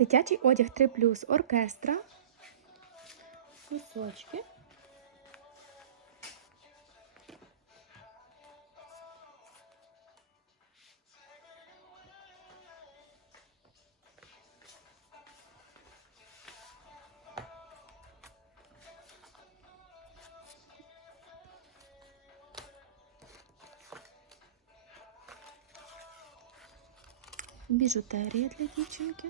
Дитячий одяг 3 оркестра. Носочки. Біжутерія для дівчинки.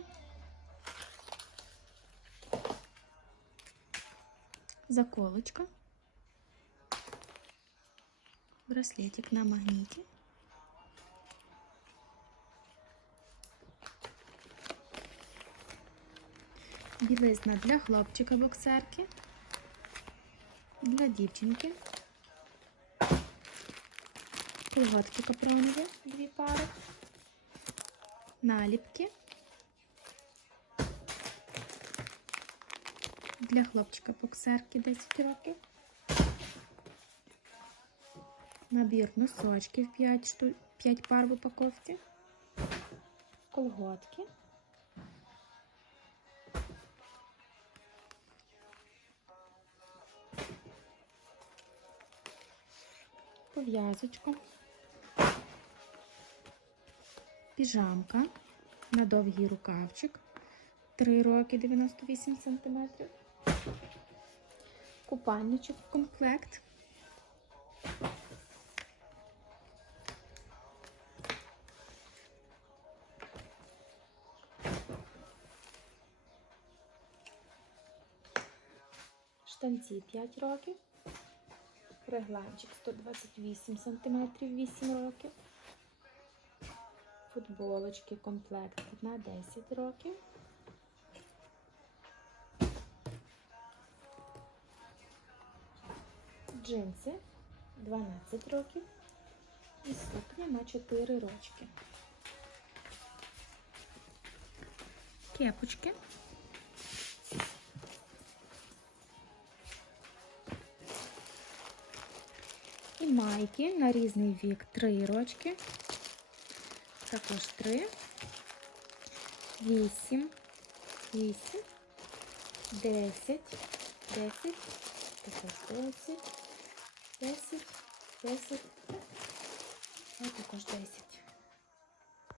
Заколочка. Браслетик на магніті. Білизна для хлопчика боксерки. Для дівчинки. Колготки капронові, дві пари. Наліпки. Для хлопчика боксерки 10 років. Набір носочків 5, шту... 5 пар в упаковці. Колготки. Пов'язочка. Піжамка на довгий рукавчик. 3 роки 98 см. Купальничок в комплект. Штанці 5 років. Регланчик 128 см 8 років. Футболочки комплект на 10 років. Джинси 12 років. І сукня на 4 рочки. Кепочки. І майки на різний вік 3 рочки. Також 3, 8, 8, 10, 10, також 10, 10, 10, а також 10.